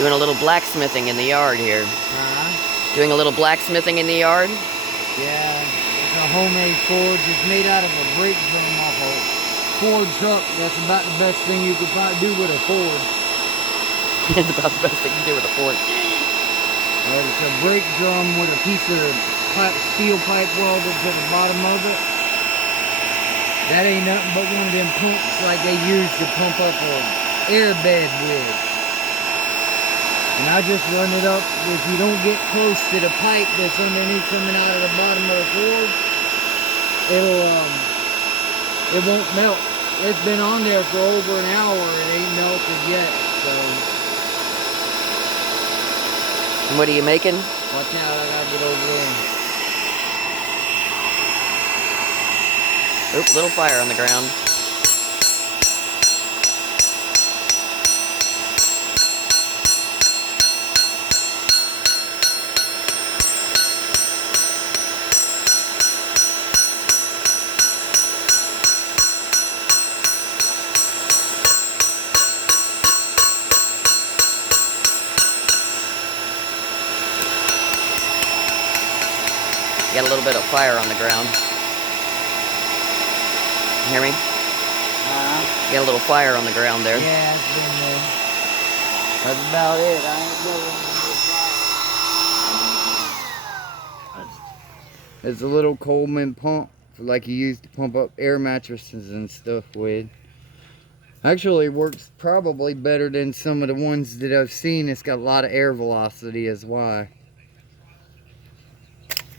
Doing a little blacksmithing in the yard here. Doing a little blacksmithing in the yard? Yeah, it's a homemade forge. It's made out of a brake drum off a Ford truck. That's about the best thing you could probably do with a forge. It's about the best thing you can do with a forge. It's a brake drum with a piece of steel pipe welded to the bottom of it. That ain't nothing but one of them pumps like they use to pump up an air bed with. And I just run it up. If you don't get close to the pipe that's underneath coming out of the bottom of the forge, it won't melt. It's been on there for over an hour. It ain't melted yet. So. And what are you making? Watch out! I gotta get over there. Oop, little fire on the ground. Got a little bit of fire on the ground. You hear me? Got a little fire on the ground there. Yeah, it's been there. That's about it. I ain't going to It's a little Coleman pump, for like you use to pump up air mattresses and stuff with. Actually, it works probably better than some of the ones that I've seen. It's got a lot of air velocity as why.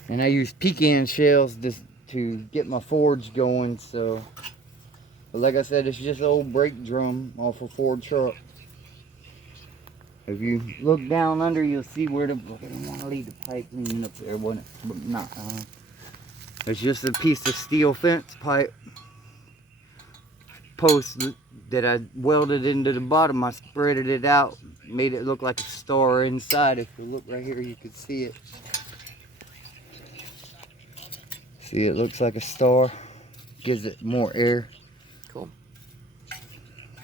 And I use pecan shells to get my forge going, so. But like I said, it's just an old brake drum off a Ford truck. If you look down under, you'll see where I don't want to leave the pipe leaning up there, but not. It's just a piece of steel fence pipe post that I welded into the bottom. I spreaded it out, made it look like a star inside. If you look right here, you can see it. See, it looks like a star. Gives it more air. Cool.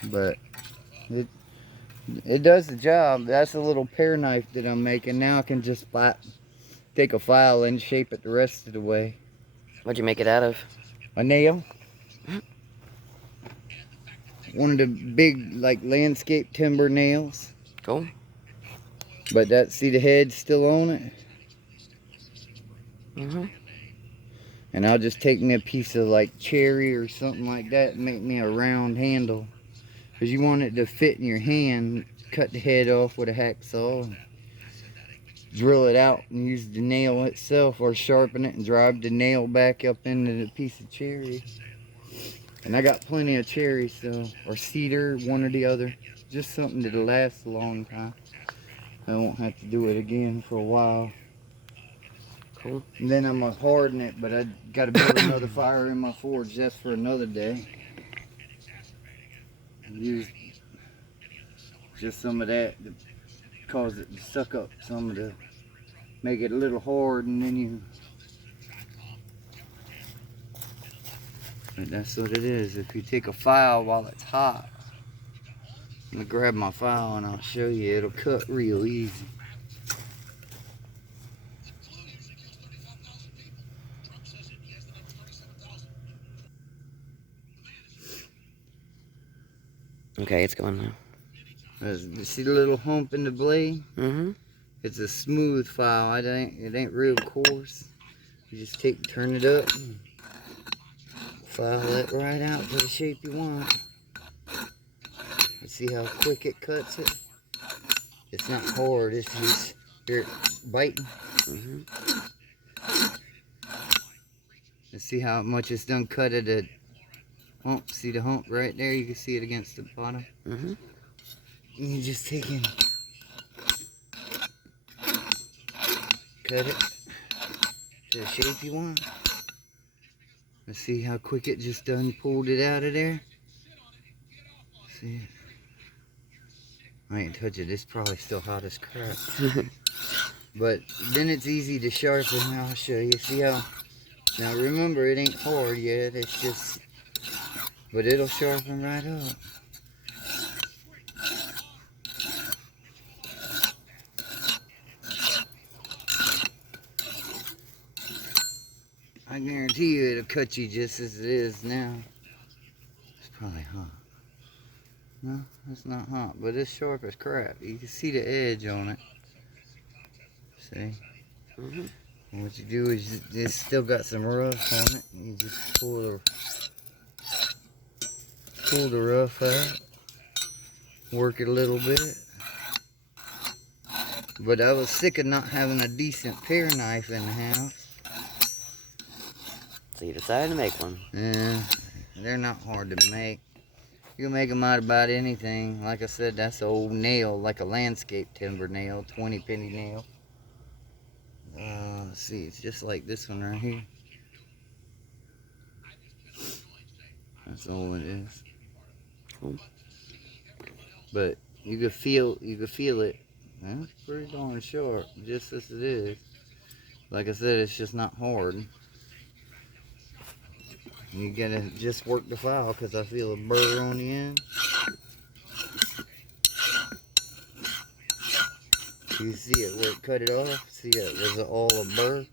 But it does the job. That's a little pear knife that I'm making. Now I can just take a file and shape it the rest of the way. What'd you make it out of? A nail. One of the big, like, landscape timber nails. Cool. But see the head still on it? Mm-hmm. And I'll just take me a piece of, like, cherry or something like that and make me a round handle. Because you want it to fit in your hand. Cut the head off with a hacksaw. Drill it out and use the nail itself, or sharpen it and drive the nail back up into the piece of cherry. And I got plenty of cherry, so, or cedar, one or the other. Just something that'll last a long time. I won't have to do it again for a while. Cool. And then I'm gonna harden it, but I gotta build another fire in my forge. That's for another day. Use just some of that to cause it to suck up some of the, make it a little hard, and then you. But that's what it is. If you take a file while it's hot, I'm gonna grab my file and I'll show you. It'll cut real easy. Okay, it's going now. You see the little hump in the blade? Mm-hmm. It's a smooth file. It ain't real coarse. You just turn it up, and file it right out to the shape you want. See how quick it cuts it? It's not hard. It's just biting. Mm-hmm. And see how much it's done cut at a hump. See the hump right there? You can see it against the bottom. Mm-hmm. And you just take it, cut it to the shape you want. And see how quick it just done pulled it out of there? See? I ain't touch it. It's probably still hot as crap. But then it's easy to sharpen. I'll show you. See how? Now remember, it ain't hard yet. It's just, but it'll sharpen right up. I guarantee you it'll cut you just as it is now. It's probably hot. No, it's not hot, but it's sharp as crap. You can see the edge on it. See? Mhm. And what you do is it's still got some rough on it. You just pull the rough out. Work it a little bit. But I was sick of not having a decent pair knife in the house. So you decided to make one. Yeah, they're not hard to make. You can make them out of about anything. Like I said, that's an old nail, like a landscape timber nail, 20 penny nail. Let's see, it's just like this one right here. That's all it is. Cool. But you can feel it. That's pretty darn sharp, just as it is. Like I said, it's just not hard. You gotta just work the file because I feel a burr on the end. You see it where it cut it off? See it was all a burr?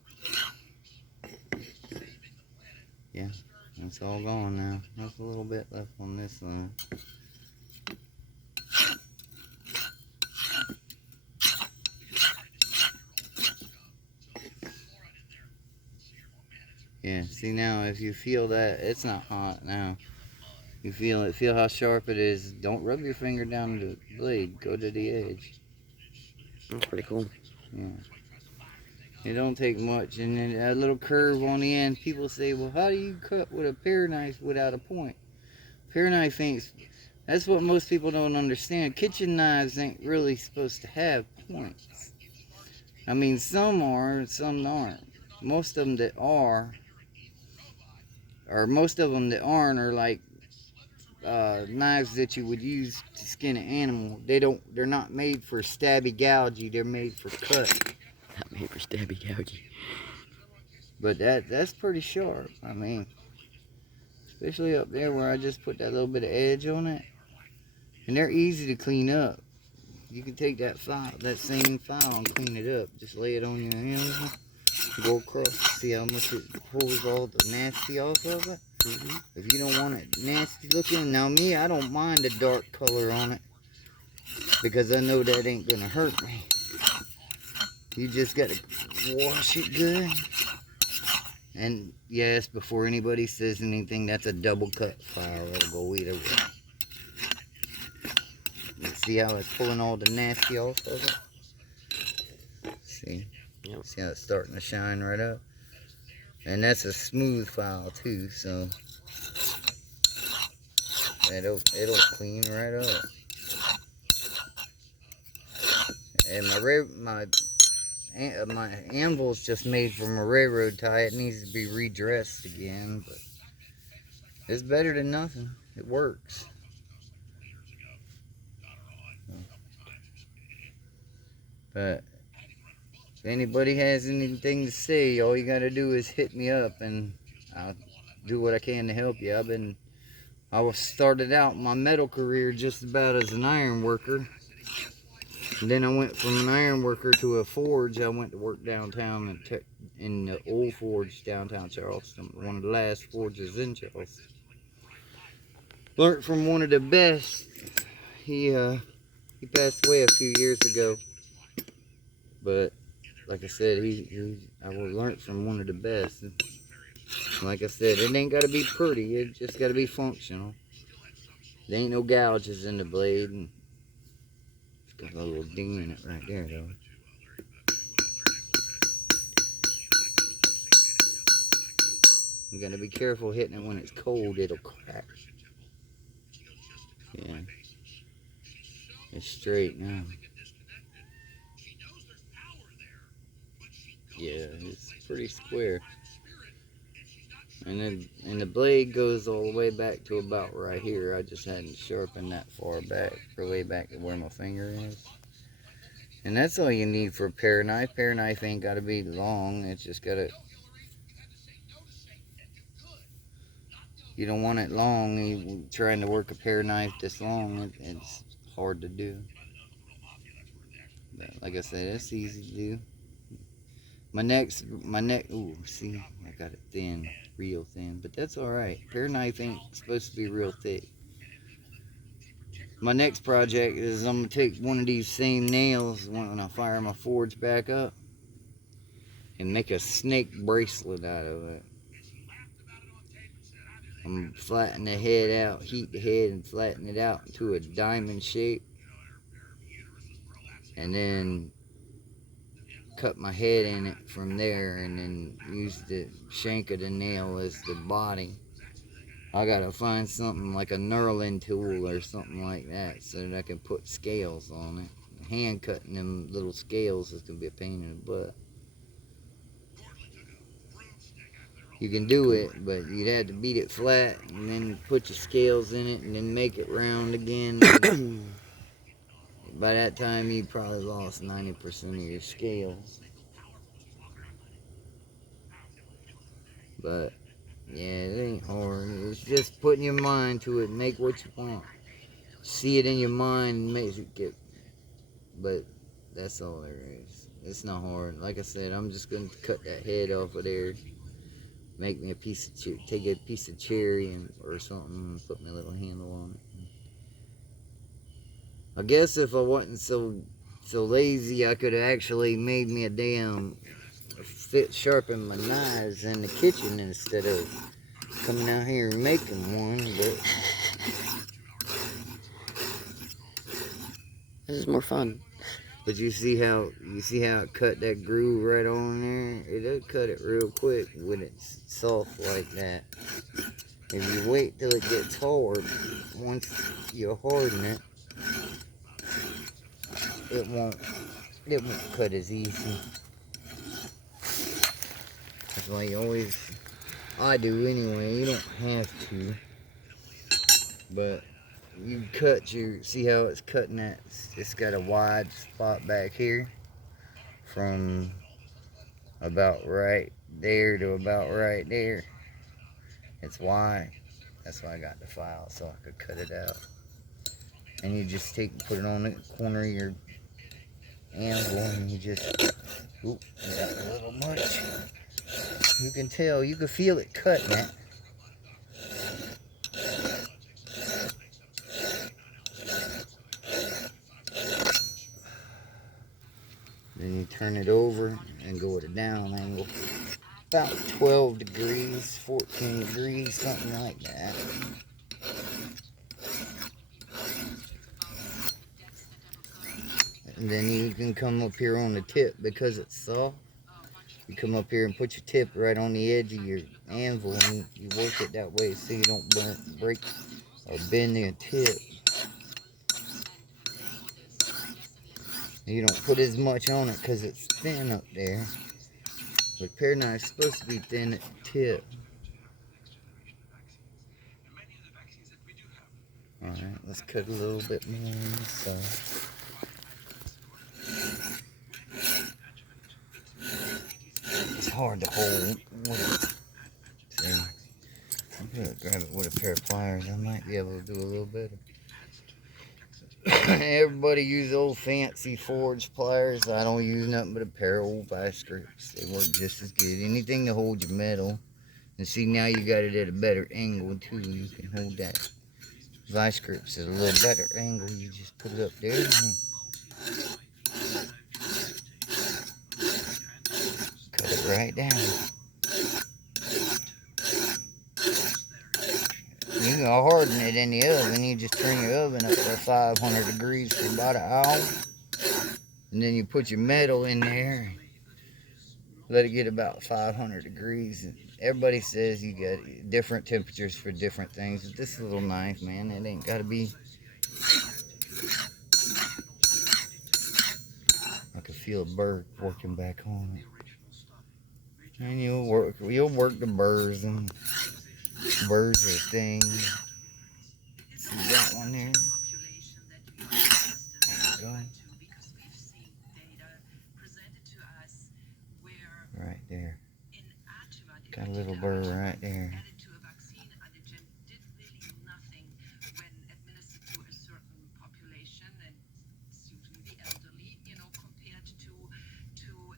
Yeah, that's all gone now. There's a little bit left on this line. Yeah, see now if you feel that, it's not hot now. You feel it, feel how sharp it is. Don't rub your finger down the blade, go to the edge. That's pretty cool. Yeah. It don't take much, and then that little curve on the end. People say, well, how do you cut with a pair knife without a point? Pair knife ain't, that's what most people don't understand. Kitchen knives ain't really supposed to have points. I mean, some are and some aren't. Most of them that are, or most of them that aren't, are like knives that you would use to skin an animal. They're not made for stabby gougey. They're made for cut. Not made for stabby gougey. But that's pretty sharp. I mean, especially up there where I just put that little bit of edge on it. And they're easy to clean up. You can take that same file and clean it up. Just lay it on your hands, go across, see how much it pulls all the nasty off of it. Mm-hmm. If you don't want it nasty looking, now me, I don't mind the dark color on it because I know that ain't gonna hurt me. You just gotta wash it good. And yes, before anybody says anything, that's a double cut file. It'll go either way. You see how it's pulling all the nasty off of it? See? Yep. See how it's starting to shine right up? And that's a smooth file too, so it'll clean right up. And my anvil's just made from a railroad tie. It needs to be redressed again, but it's better than nothing. It works. But if anybody has anything to say, all you gotta do is hit me up and I'll do what I can to help you. I started out my metal career just about as an iron worker. And then I went from an iron worker to a forge. I went to work downtown in the old forge downtown Charleston, one of the last forges in Charleston. Learned from one of the best. He passed away a few years ago, but like I said, I learned from one of the best. And like I said, it ain't gotta be pretty. It just gotta be functional. There ain't no gouges in the blade. And it's got a little ding in it right there, though. You gotta be careful hitting it when it's cold. It'll crack. Yeah. It's straight now. Yeah, it's pretty square. And the blade goes all the way back to about right here. I just hadn't sharpened that far back, or way back to where my finger is. And that's all you need for a pair knife. Pair knife ain't got to be long. It's just got to. You don't want it long. You trying to work a pair knife this long, it's hard to do. But like I said, it's easy to do. My neck. Ooh, see, I got it thin, real thin, but that's all right. Pear knife ain't supposed to be real thick. My next project is I'm gonna take one of these same nails when I fire my forge back up and make a snake bracelet out of it. I'm gonna flatten the head out, heat the head and flatten it out into a diamond shape, and then cut my head in it from there, and then use the shank of the nail as the body. I gotta find something like a knurling tool or something like that so that I can put scales on it. Hand cutting them little scales is gonna be a pain in the butt. You can do it, but you'd have to beat it flat and then put your scales in it and then make it round again. By that time, you probably lost 90% of your scales. But yeah, it ain't hard. It's just putting your mind to it. Make what you want. See it in your mind and make it get. But that's all there is. It's not hard. Like I said, I'm just gonna cut that head off of there. Make me a piece of take a piece of cherry or something and put my little handle on it. I guess if I wasn't so lazy, I could have actually made me a damn sharpen my knives in the kitchen instead of coming out here and making one. But This is more fun. But you see how it cut that groove right on there? It'll cut it real quick when it's soft like that. If you wait till it gets hard, once you harden it, it won't cut as easy. That's why you always, I do anyway, you don't have to, but you cut see how it's cutting that, it's got a wide spot back here from about right there to about right there. It's wide. That's why I got the file, so I could cut it out. And you just put it on the corner of your anvil and you just, oop, got a little much. You can tell, you can feel it cutting it. Then you turn it over and go at a down angle. About 12 degrees, 14 degrees, something like that. And then you can come up here on the tip because it's soft. You come up here and put your tip right on the edge of your anvil and you work it that way so you don't break or bend the tip. You don't put as much on it because it's thin up there. But pear knife's supposed to be thin at the tip. Alright, let's cut a little bit more on this side. It's hard to hold. See, I'm gonna grab it with a pair of pliers. I might be able to do a little better. Everybody use old fancy forge pliers. I don't use nothing but a pair of old vice grips. They work just as good. Anything to hold your metal. And see, now you got it at a better angle too. You can hold that vice grips at a little better angle. You just put it up there and cut it right down. You can harden it in the oven. You just turn your oven up to 500 degrees for about an hour. And then you put your metal in there. Let it get about 500 degrees. Everybody says you get different temperatures for different things. But this little knife, man, it ain't got to be. I can feel a bird working back on it. And you'll work the burrs, and burrs are things. See that one there? There you go. Right there. Got a little burr right there.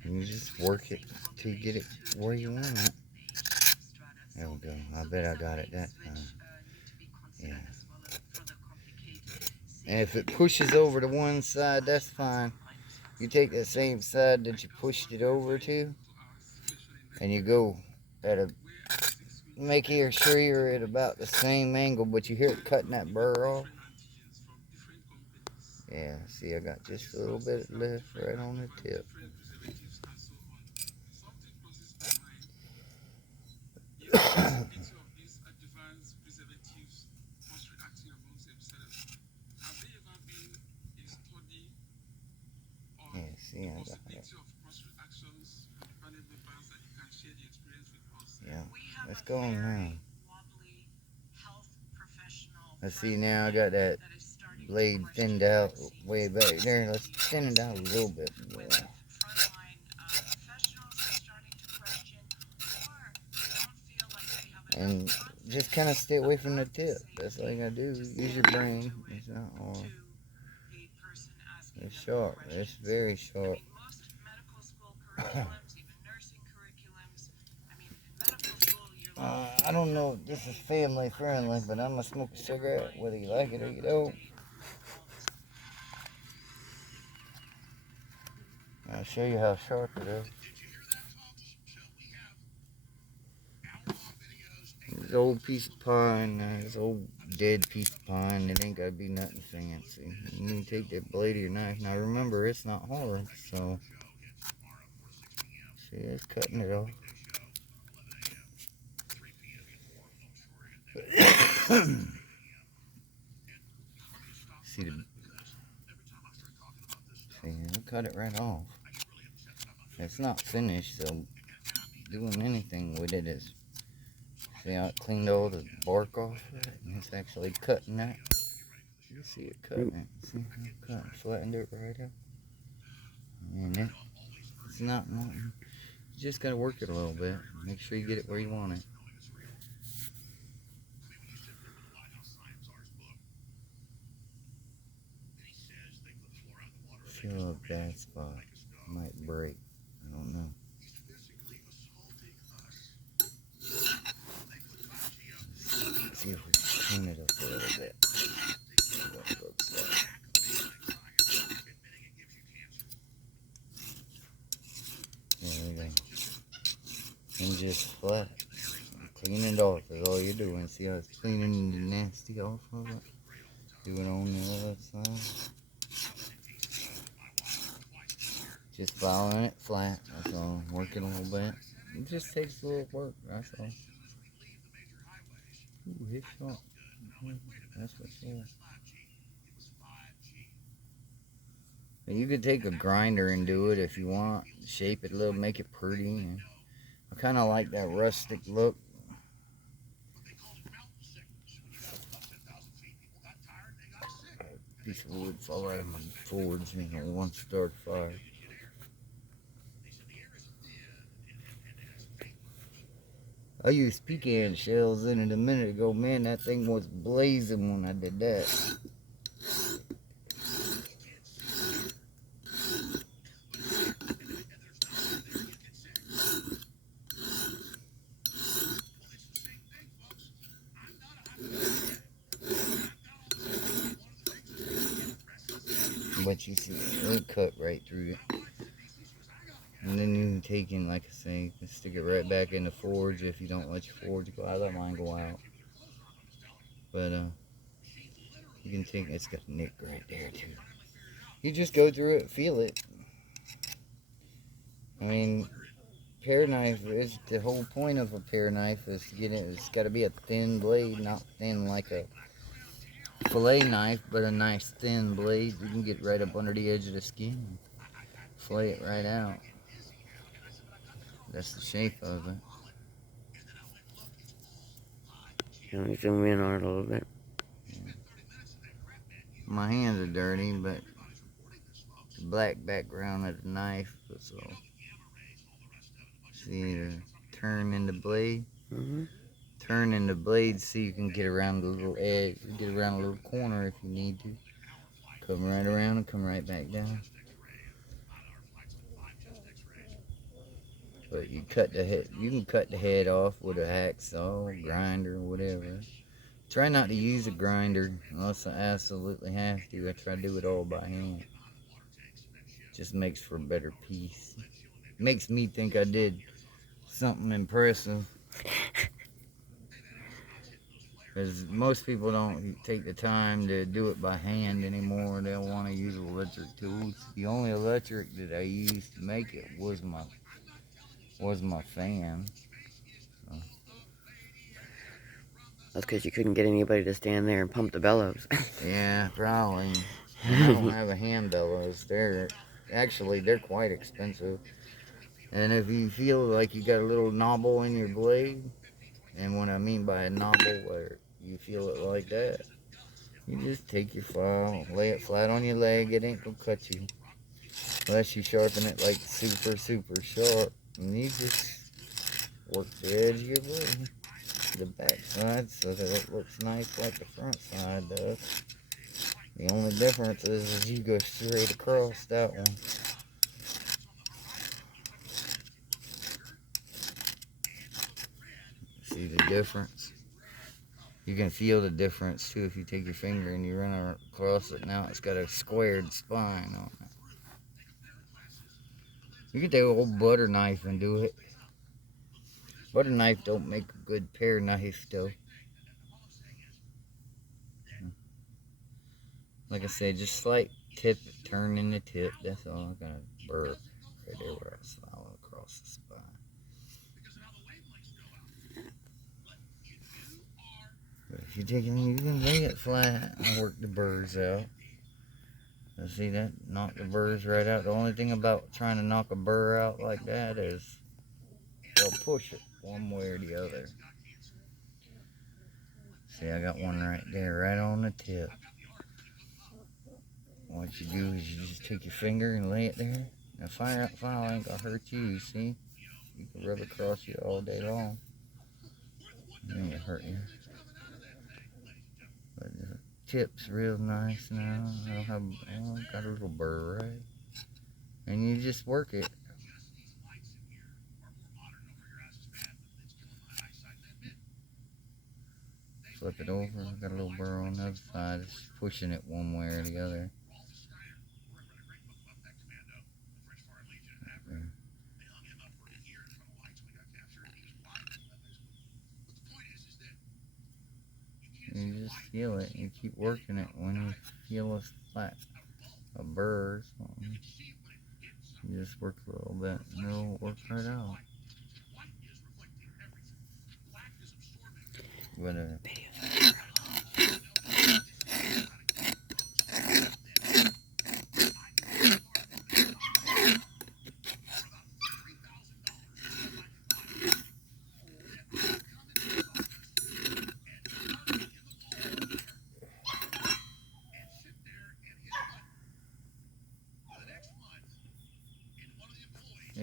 And you just work it. till you get it where you want it. There we go. I bet I got it that time. Yeah. And if it pushes over to one side, that's fine. You take that same side that you pushed it over to, and you go at a, make sure you're at about the same angle, but you hear it cutting that burr off. Yeah, see, I got just a little bit left right on the tip. Yeah, see, I got it. Yeah, let's go on now. Let's see, now I got that blade thinned out way back there. Let's thin it out a little bit more. And just kind of stay away from the tip. That's all you gotta do. Use your brain. It's not hard. It's sharp. It's very sharp. I don't know if this is family friendly, but I'm gonna smoke a cigarette whether you like it or you don't. I'll show you how sharp it is. This old piece of pine, this old dead piece of pine, it ain't gotta be nothing fancy. You need to take that blade of your knife. Now remember, it's not hard, so see, it's cutting it off. See, it'll cut it right off. It's not finished, so doing anything with it is, see how it cleaned all the bark off of it, and it's actually cutting that. You see it cutting it. See how it cut, flattened it right out. And it's not nothing. You just gotta work it a little bit. Make sure you get it where you want it. Feel a bad spot. Might break. I don't know. See if we can clean it up a little bit. What it looks like. There we go. And just flat. Clean it off is all you're doing. See how it's cleaning the nasty off of it? Do it on the other side. Just following it flat, that's all. Working a little bit. It just takes a little work, that's all. Ooh, hit shot. That's for sure. You could take a grinder and do it if you want. Shape it a little, make it pretty. And I kind of like that rustic look. Piece of wood fall right on my forge, you know, one start fire. I used pecan shells in it a minute ago. Man, that thing was blazing when I did that. But you see, it cut right through it. And then you can take in, like I say, you can stick it right back in the forge if you don't let your forge go out. I let mine go out. But you can take, it's got a nick right there too. You just go through it, feel it. I mean, pair knife is, the whole point of a pair knife is to get it, it's got to be a thin blade, not thin like a fillet knife, but a nice thin blade. You can get right up under the edge of the skin and fillet it right out. That's the shape of it. Can we zoom in on it a little bit? Yeah. My hands are dirty, but the black background of the knife, so see the turn in the blade. Turn in the blade so you can get around the little edge, get around a little corner if you need to. Come right around and come right back down. But you cut the head. You can cut the head off with a hacksaw, grinder, whatever. Try not to use a grinder unless I absolutely have to. I try to do it all by hand. Just makes for a better piece. Makes me think I did something impressive. Because most people don't take the time to do it by hand anymore. They'll want to use electric tools. The only electric that I used to make it was my fan. So. That's because you couldn't get anybody to stand there and pump the bellows. Yeah, probably. And I don't have a hand bellows. They're quite expensive. And if you feel like you got a little knobble in your blade, and what I mean by a knobble, where you feel it like that, you just take your file, lay it flat on your leg. It ain't gonna cut you unless you sharpen it like super sharp. And you just work the edge of your blade, the back side, so that it looks nice like the front side does. The only difference is you go straight across that one. See the difference? You can feel the difference too if you take your finger and you run across it. Now it's got a squared spine on it. You can take a whole butter knife and do it. Butter knife don't make a good pear knife though. Like I said, just slight tip, turn in the tip. That's all. I got a burr right there where I slide across the spine. But if you can lay it flat and work the burrs out. You see that? Knock the burrs right out. The only thing about trying to knock a burr out like that is they'll push it one way or the other. See, I got one right there, right on the tip. What you do is you just take your finger and lay it there. Now file ain't gonna hurt you, see? You can rub it across you all day long. It ain't gonna hurt you. But the tip's real nice now. I got a little burr, right? And you just work it. Flip it over, got a little burr on the other side, it's pushing it one way or the other. You just feel it, you keep working it. When you feel a burr or something, you just work a little bit and it'll work right out. But there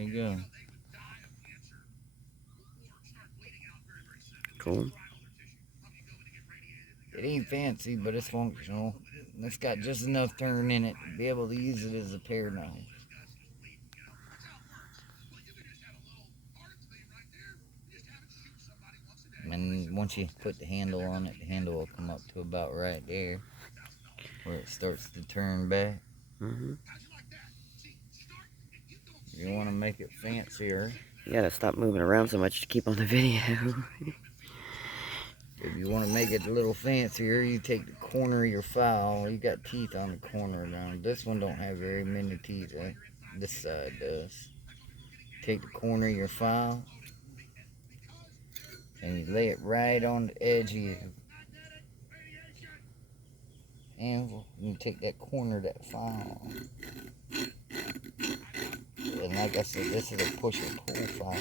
you go. Cool. It ain't fancy, but it's functional. It's got just enough turn in it to be able to use it as a pear knife. And once you put the handle on it, the handle will come up to about right there, where it starts to turn back. Mm-hmm. You want to make it fancier. You gotta stop moving around so much to keep on the video. If you want to make it a little fancier, you take the corner of your file. You got teeth on the corner now. This one don't have very many teeth. This side does. Take the corner of your file and you lay it right on the edge of your anvil. And you take that corner of that file. And like I said, this is a push and pull file.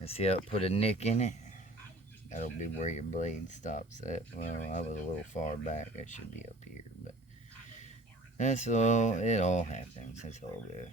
And see how it put a nick in it? That'll be where your blade stops at. Well, I was a little far back. It should be up here, but that's all. It all happens. It's all good.